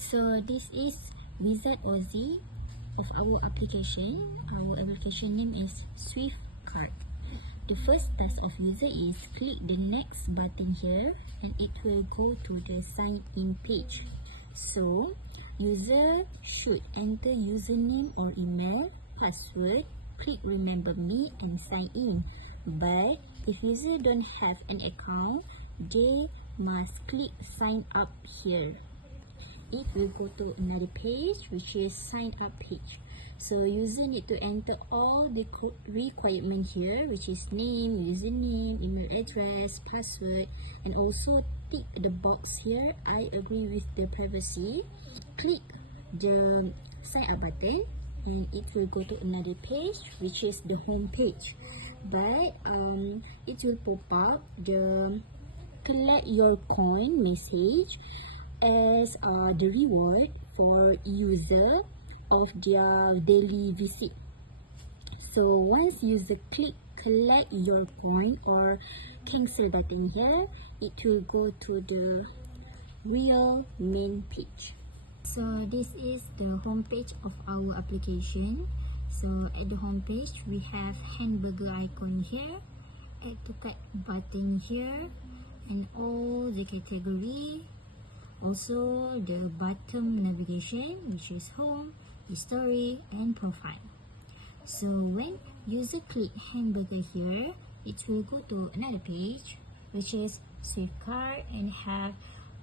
So this is Wizard OZ of our application. Our application name is SwiftCart. The first task of user is click the next button here and it will go to the sign in page. So user should enter username or email, password, click remember me and sign in. But if user don't have an account, they must click sign up here. It will go to another page which is sign up page. So user need to enter all the requirement here, which is name, username, email address, password, and also tick the box here, I agree with the privacy. Click the sign up button and it will go to another page which is the home page. But it will pop up the collect your coin message as the reward for user of their daily visit. So once user click collect your coin or cancel button here, it will go to the real main page. So this is the home page of our application. So at the home page we have hamburger icon here, add to cart button here, and all the category. Also the bottom navigation, which is home, history, and profile. So when user click hamburger here, it will go to another page which is SwiftCart and have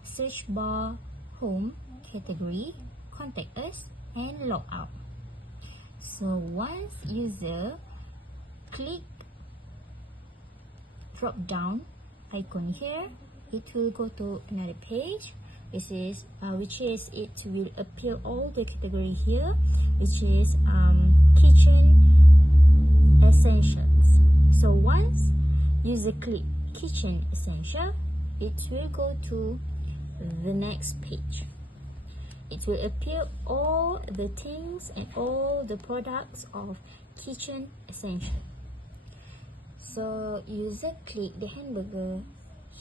search bar, home, category, contact us, and log out. So once user click drop down icon here, it will go to another page which is it will appear all the category here, which is kitchen essentials. So once user click kitchen essential, it will go to the next page. It will appear all the things and all the products of kitchen essential. So user click the hamburger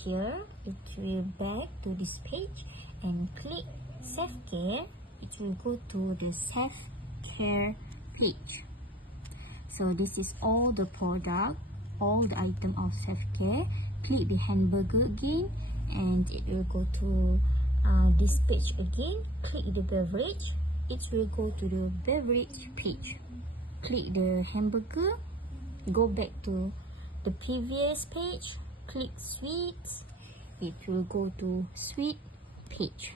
here, it will back to this page and click self-care, it will go to the self-care page. So this is all the product, all the item of self-care. Click the hamburger again and it will go to this page again. Click the beverage, it will go to the beverage page. Click the hamburger, go back to the previous page. Click sweets, it will go to sweet page.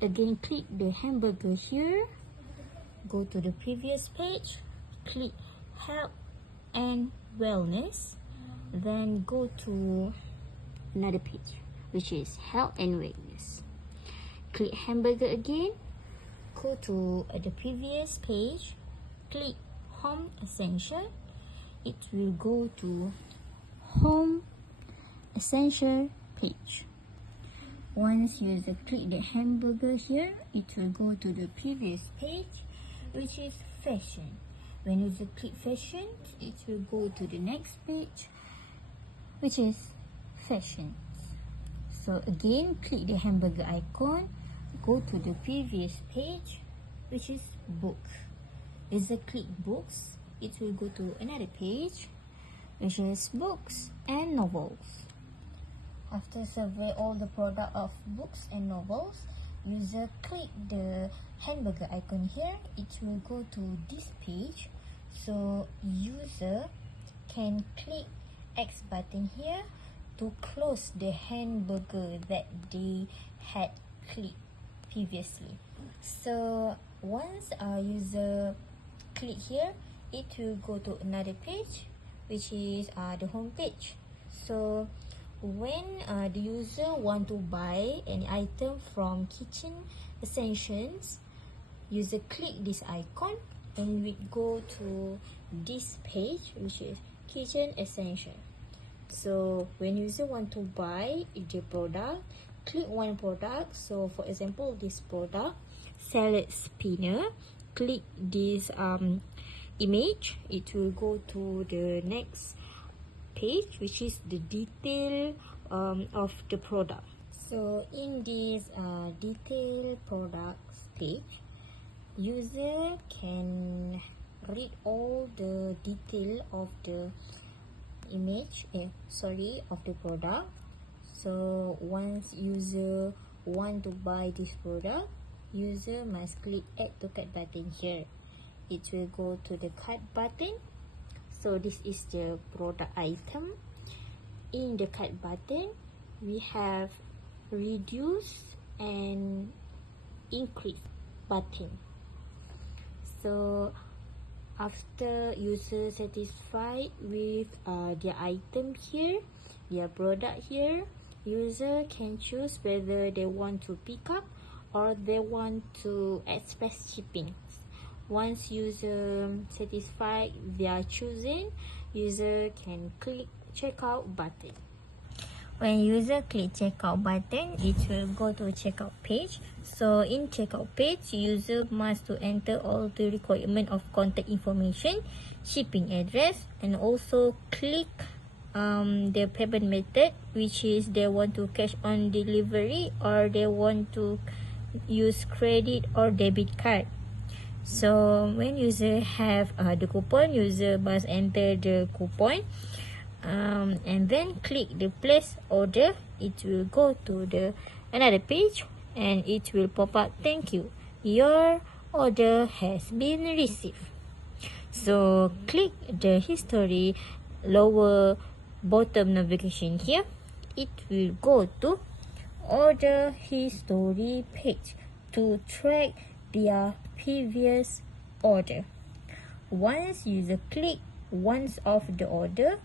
Again click the hamburger here, go to the previous page, click health and wellness, then go to another page which is health and wellness. Click hamburger again, go to the previous page, click home essential, it will go to home essential page. Once user click the hamburger here, it will go to the previous page which is fashion. When user click fashion, it will go to the next page which is fashion. So again click the hamburger icon, go to the previous page which is book. User click books, it will go to another page which is books and novels. After survey all the product of books and novels, user click the hamburger icon here, it will go to this page. So user can click X button here to close the hamburger that they had clicked previously. So once user click here, it will go to another page which is the home page. So when the user want to buy any item from kitchen essentials, user click this icon and we go to this page which is kitchen essential. So when user want to buy the product, click one product. So for example, this product salad spinner, click this image, it will go to the next page which is the detail of the product. So in this detailed products page, user can read all the detail of the image of the product. So once user want to buy this product, user must click add to cart button here. It will go to the cart button. So this is the product item. In the cart button, we have reduce and increase button. So after user satisfied with their item here, their product here, user can choose whether they want to pick up or they want to express shipping. Once user satisfied their choosing, user can click checkout button. When user click checkout button, it will go to checkout page. So in checkout page, user must to enter all the requirement of contact information, shipping address, and also click the payment method, which is they want to cash on delivery or they want to use credit or debit card. So when user have the coupon, user must enter the coupon. And then click the place order. It will go to the another page and it will pop up, thank you, your order has been received. So click the history lower bottom navigation here. It will go to order history page to track their previous order. Once user click once of the order,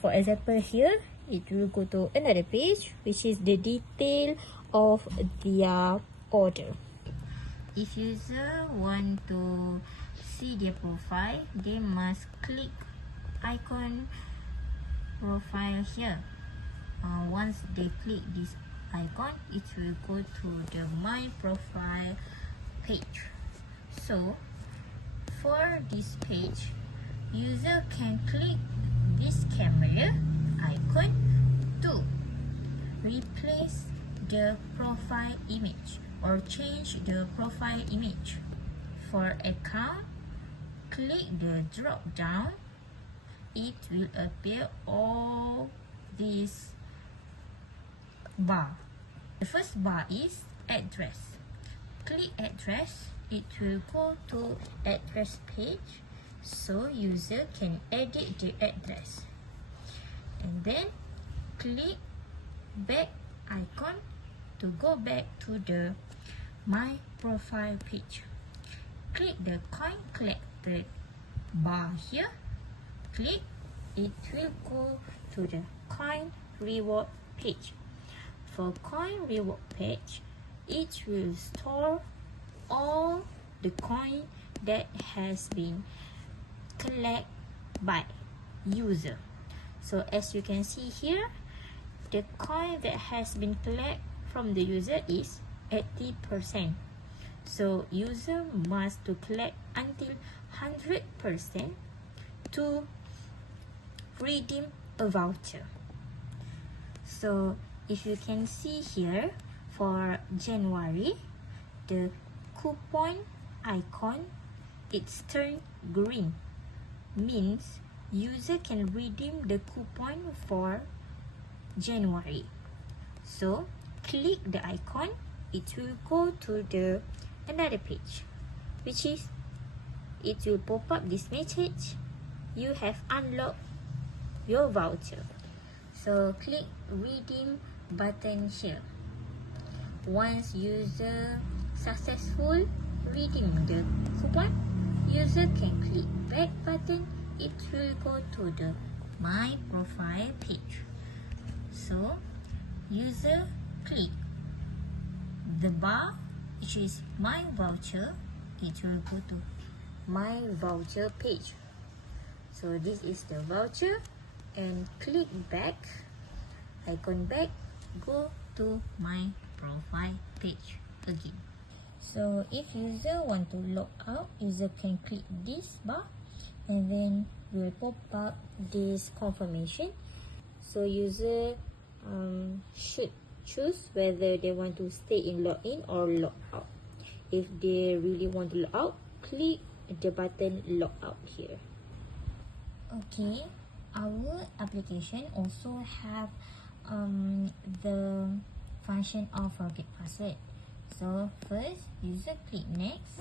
for example here, it will go to another page, which is the detail of their order. If user want to see their profile, they must click icon profile here. Once they click this icon, it will go to the my profile page. So for this page, user can click this camera icon to replace the profile image or change the profile image. For account, click the drop down. It will appear all this bar. The first bar is address. Click address. It will go to address page, so user can edit the address. And then click back icon to go back to the my profile page. Click the coin collected bar here. Click, it will go to the coin reward page. For coin reward page, it will store all the coin that has been collected by user. So as you can see here, the coin that has been collected from the user is 80%. So user must to collect until 100% to redeem a voucher. So if you can see here, for January, the coupon icon, it's turned green, means user can redeem the coupon for January. So click the icon, it will go to the another page, which is it will pop up this message, you have unlocked your voucher. So click redeem button here. Once user successful redeem the coupon, user can click back button. It will go to the my profile page. So user click the bar, which is my voucher. It will go to my voucher page. So this is the voucher, and click back icon back, go to my profile page again. So if user want to log out, user can click this bar and then will pop up this confirmation. So user should choose whether they want to stay in login or log out. If they really want to log out, click the button log out here. Okay, our application also have the function of forget password. So first, user click next.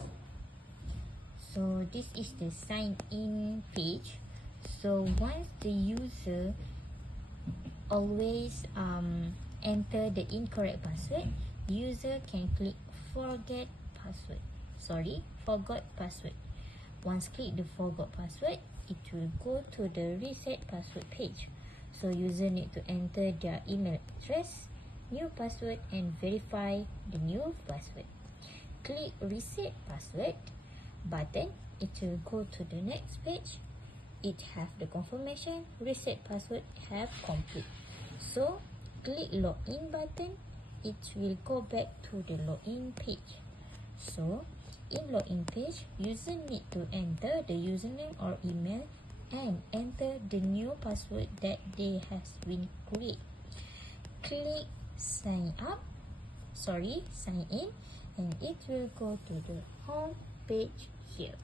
So this is the sign in page. So once the user always enter the incorrect password, user can click forgot password. Once click the forgot password, it will go to the reset password page. So user need to enter their email address, new password, and verify the new password. Click reset password button, it will go to the next page. It have the confirmation reset password have complete. So click login button, it will go back to the login page. So in login page, user need to enter the username or email and enter the new password that they has been created. Click sign in, and it will go to the home page here.